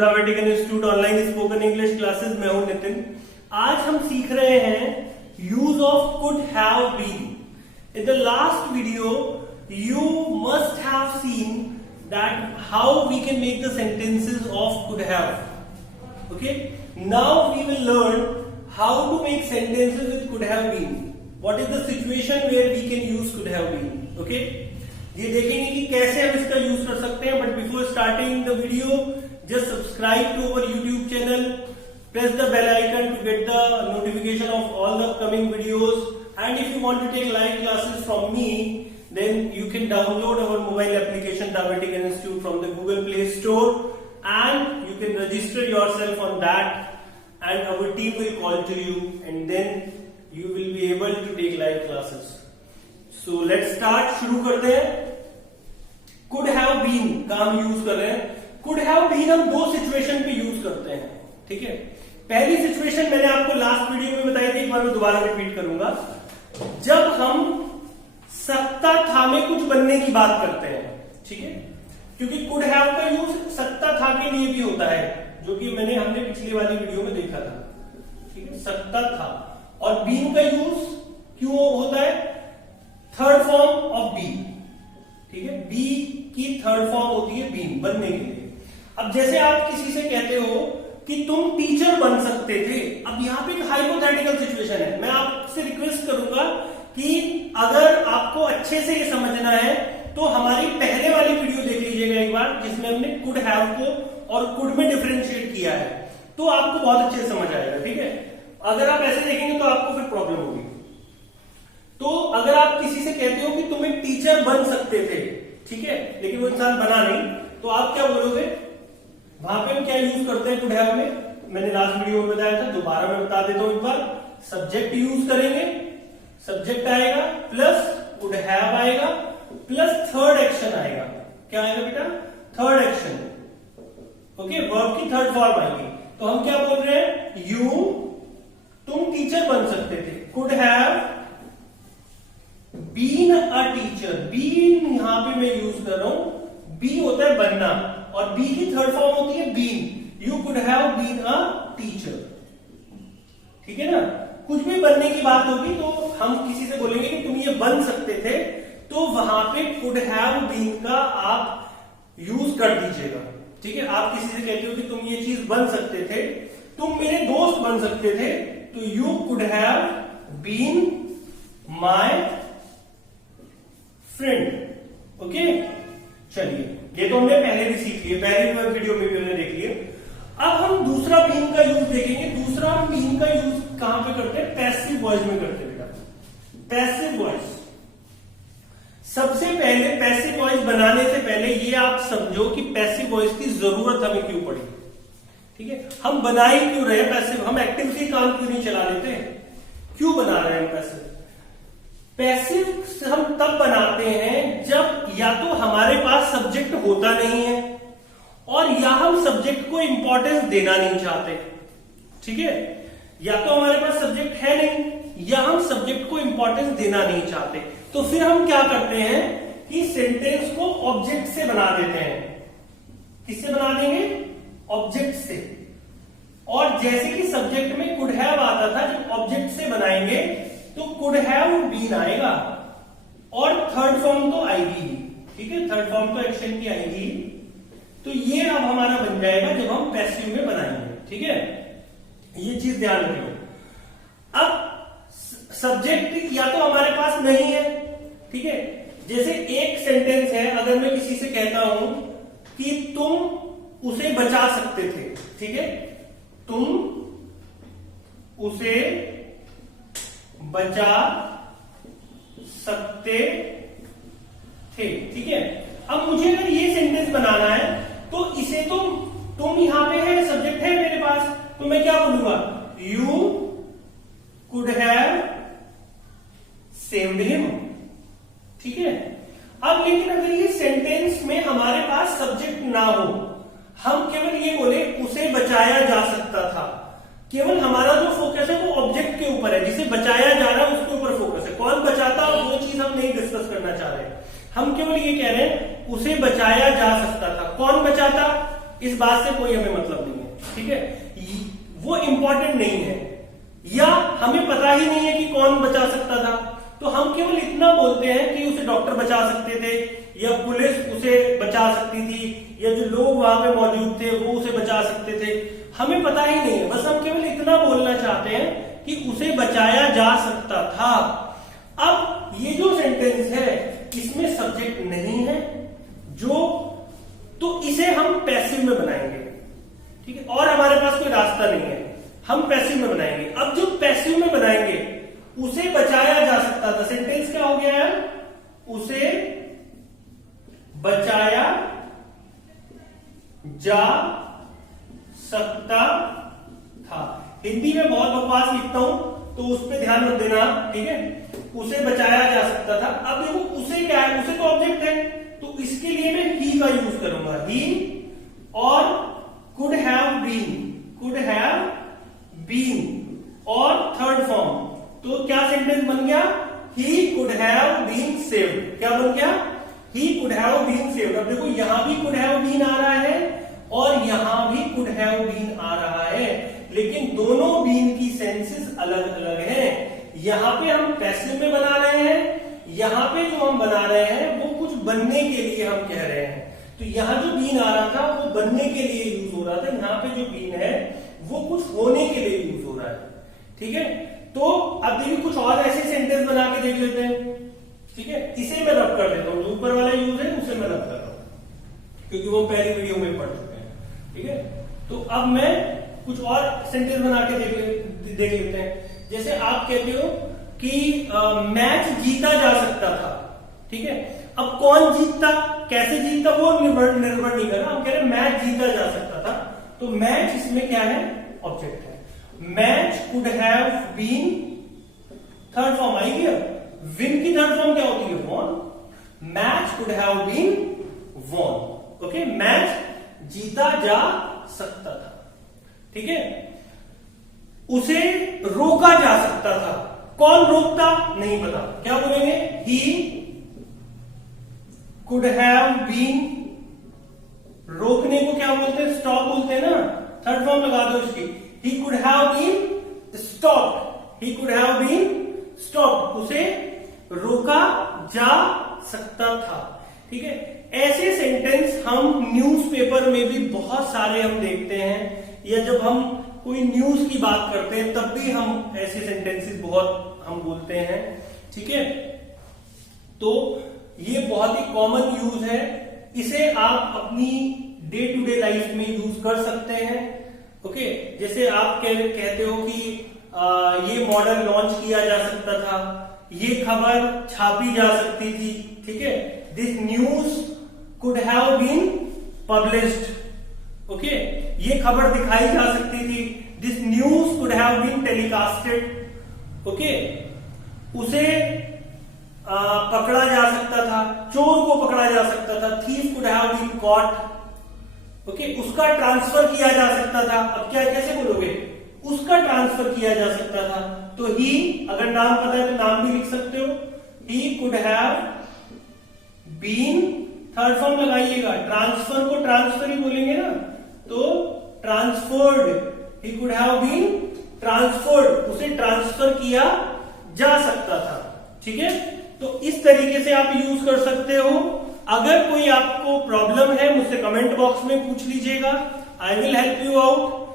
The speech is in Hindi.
The Vatican institute online spoken English classes में हूं नितिन। आज हम सीख रहे हैं use of could have been. In the last video you must have seen that how we can make the sentences of could have. Okay, now we will learn how to make sentences with could have been. What is the situation where we can use could have been. Okay, ये देखेंगे कि कैसे हम इसका यूज कर सकते हैं। But before starting the video, just subscribe to our YouTube channel, press the bell icon to get the notification of all the upcoming videos. And if you want to take live classes from me, then you can download our mobile application The Vatican Institute from the Google Play Store, and you can register yourself on that, and our team will call to you, and then you will be able to take live classes. So let's start. शुरू करते हैं। कुड हैव बीन का हम यूज कर रहे हैं। कुड हैव बीन हम दो सिचुएशन पे यूज करते हैं। ठीक है, पहली सिचुएशन मैंने आपको लास्ट वीडियो में बताई थी, एक बार मैं दोबारा रिपीट करूंगा। जब हम सकता था में कुछ बनने की बात करते हैं, ठीक है, क्योंकि कुड हैव का यूज सकता था के लिए भी होता है, जो कि हमने पिछली वाली वीडियो में देखा था। ठीक है, सकता था। और बीन का यूज क्यों होता है? Third form of be. ठीक है, बी की थर्ड फॉर्म होती है बीन, बनने के लिए। अब जैसे आप किसी से कहते हो कि तुम टीचर बन सकते थे, अब यहां पे एक हाइपोथेटिकल सिचुएशन है। मैं आपसे रिक्वेस्ट करूंगा कि अगर आपको अच्छे से ये समझना है तो हमारी पहले वाली वीडियो देख लीजिएगा एक बार, जिसमें हमने कुड हैव को और कुड में डिफरेंशिएट किया है, तो आपको बहुत अच्छे से समझ आएगा। ठीक है, अगर आप ऐसे देखेंगे तो आपको फिर प्रॉब्लम होगी। तो अगर आप किसी से कहते हो कि तुम एक टीचर बन सकते थे, ठीक है, लेकिन वो इंसान बना नहीं, तो आप क्या बोलोगे? वहां पे हम क्या यूज करते हैं कुड हैव में? मैंने लास्ट वीडियो में बताया था, दोबारा मैं बता देता हूं एक बार। सब्जेक्ट यूज करेंगे, सब्जेक्ट आएगा प्लस कुड हैव आएगा प्लस थर्ड एक्शन आएगा। क्या आएगा बेटा? Third action. ओके, वर्ब की थर्ड फॉर्म आएगी। तो हम क्या बोल रहे हैं? यू, तुम टीचर बन सकते थे। Could have been a teacher. Been यहां पे मैं यूज कर रहा हूं, बी होता है बनना, और बी की थर्ड फॉर्म होती है been. You could have been a teacher. ठीक है ना, कुछ भी बनने की बात होगी तो हम किसी से बोलेंगे कि तुम ये बन सकते थे, तो वहां पे कुड हैव बीन का आप यूज कर दीजिएगा। ठीक है, आप किसी से कहते हो कि तुम ये चीज बन सकते थे, तुम मेरे दोस्त बन सकते थे, तो you could have been my friend. Okay, चलिए, ये तो हमने पहले भी सीख लिए, पहले वीडियो में भी हमने देख लिया। अब हम दूसरा बीन का यूज देखेंगे। दूसरा हम बीन का यूज कहां पे करते हैं? पैसिव वॉइस में करते हैं बेटा। पैसिव वॉइस, सबसे पहले पैसिव वॉइस बनाने से पहले ये आप समझो कि पैसिव वॉइस की जरूरत हमें क्यों पड़ी। ठीक है, हम बना ही क्यों रहे पैसिव? हम एक्टिव से काम क्यों नहीं चला लेते? क्यों बना रहे हैं पैसिव? पैसिव हम तब बनाते हैं जब या तो हमारे पास सब्जेक्ट होता नहीं है, और या हम सब्जेक्ट को इंपॉर्टेंस देना नहीं चाहते। ठीक है, या तो हमारे पास सब्जेक्ट है नहीं, या हम सब्जेक्ट को इंपॉर्टेंस देना नहीं चाहते। तो फिर हम क्या करते हैं कि सेंटेंस को ऑब्जेक्ट से बना देते हैं। किससे बना देंगे? ऑब्जेक्ट से। और जैसे कि सब्जेक्ट में कुड हैव आता था, जब ऑब्जेक्ट से बनाएंगे तो कुड हैव बीन आएगा, और थर्ड फॉर्म तो आएगी। ठीक है, थर्ड फॉर्म तो एक्शन की आएगी। तो ये अब हमारा बन जाएगा जब हम पैसिव में बनाएंगे। ठीक है, ये चीज ध्यान रखिए। अब सब्जेक्ट या तो हमारे पास नहीं है, ठीक है, जैसे एक सेंटेंस है, अगर मैं किसी से कहता हूं कि तुम उसे बचा सकते थे, ठीक है, तुम उसे बचा सकते थे। ठीक है, अब मुझे अगर ये सेंटेंस बनाना है तो इसे तो तुम यहां पे है, सब्जेक्ट है मेरे पास, तो मैं क्या बोलूंगा? You could have saved him. ठीक है, अब लेकिन अगर ये सेंटेंस में हमारे पास सब्जेक्ट ना हो, हम केवल ये बोले उसे बचाया जा सकता था, केवल हमारा जो फोकस है वो ऑब्जेक्ट के ऊपर है, जिसे बचाया जा रहा है उसके ऊपर फोकस है। कौन बचाता वो चीज हम नहीं डिस्कस करना चाह रहे, हम केवल ये कह रहे हैं उसे बचाया जा सकता था। कौन बचाता? इस बात से कोई हमें मतलब नहीं है, ठीक है, वो इंपॉर्टेंट नहीं है, या हमें पता ही नहीं है कि कौन बचा सकता था, तो हम केवल इतना बोलते हैं कि उसे डॉक्टर बचा सकते थे, या पुलिस उसे बचा सकती थी, या जो लोग वहां पे मौजूद थे वो उसे बचा सकते थे। हमें पता ही नहीं है, बस हम केवल इतना बोलना चाहते हैं कि उसे बचाया जा सकता था। अब ये जो सेंटेंस है इसमें सब्जेक्ट नहीं है तो इसे हम पैसिव में बनाएंगे, ठीक है, और हमारे पास कोई रास्ता नहीं है, हम पैसिव में बनाएंगे। अब जो पैसिव में बनाएंगे उसे बचाया जा सकता था, सेंटेंस क्या हो गया है, उसे बचाया जा सकता था। हिंदी में बहुत बकवास लिखता हूं तो उस पर ध्यान मत देना, ठीक है, उसे बचाया जा सकता था। अब देखो उसे क्या है, उसे तो ऑब्जेक्ट है, तो इसके लिए मैं ही का यूज करूंगा, ही, और कुड हैव बीन और थर्ड फॉर्म, तो क्या सेंटेंस बन गया, he could have been saved. क्या बन गया, he could have been saved. अब देखो यहां भी कुड हैव बीन आ रहा है और यहां भी कुड हैव बीन आ रहा है, लेकिन दोनों बीन की सेंसेस अलग अलग हैं। यहां पे हम पैसिव में बना रहे हैं, यहां पे जो हम बना रहे हैं वो कुछ बनने के लिए हम कह रहे हैं। तो यहां जो बीन आ रहा था वो बनने के लिए यूज हो रहा था, यहां पे जो बीन है वो कुछ होने के लिए यूज हो रहा है, ठीक है। तो अब देखिए कुछ और ऐसे सेंटेंस बना के देख लेते हैं, ठीक है, इसे मैं रब कर देता हूं, जो ऊपर वाला यूज है उसे मैं रब कर रहा हूं क्योंकि वो पहली वीडियो में पढ़ चुके हैं, ठीक है। तो अब मैं कुछ और सेंटेंस बना के देख लेते हैं। जैसे आप कहते हो कि मैच जीता जा सकता था, ठीक है। अब कौन जीतता, कैसे जीतता, वो निर्भर नहीं कर रहा, हम कह रहे हैं मैच जीता जा सकता था, तो मैच इसमें क्या है, ऑब्जेक्ट है। Match could have been, third form आई गया, विन की थर्ड फॉर्म क्या होती है, won. Match could have been won, okay, match जीता जा सकता था, ठीक है। उसे रोका जा सकता था, कौन रोकता नहीं पता, क्या बोलेंगे, ही कुड हैव बीन, रोकने को क्या बोलते हैं, स्टॉप बोलते हैं ना, थर्ड फॉर्म लगा दो इसकी, he could have been stop, he could have been stop, उसे रोका जा सकता था, ठीक है। ऐसे सेंटेंस हम न्यूज़पेपर में भी बहुत सारे हम देखते हैं, या जब हम कोई न्यूज की बात करते हैं तब भी हम ऐसे सेंटेंसेस बहुत हम बोलते हैं, ठीक है। तो ये बहुत ही कॉमन यूज है, इसे आप अपनी डे टू डे लाइफ में यूज कर सकते हैं, ओके। जैसे आप कहते हो कि ये मॉडल लॉन्च किया जा सकता था, ये खबर छापी जा सकती थी, ठीक है, this news could have been published, okay, ये खबर दिखाई जा सकती थी, this news could have been telecasted, okay, उसे पकड़ा जा सकता था, चोर को पकड़ा जा सकता था, thief could have been caught, okay, उसका ट्रांसफर किया जा सकता था। अब क्या कैसे बोलोगे, उसका ट्रांसफर किया जा सकता था, तो ही, अगर नाम पता है तो नाम भी लिख सकते हो, he could have been, third form लगाइएगा, ट्रांसफर को ट्रांसफर ही बोलेंगे ना, तो transferred, he could have been transferred, उसे ट्रांसफर किया जा सकता था, ठीक है। तो इस तरीके से आप यूज कर सकते हो। अगर कोई आपको प्रॉब्लम है मुझसे कमेंट बॉक्स में पूछ लीजिएगा, I will help you out.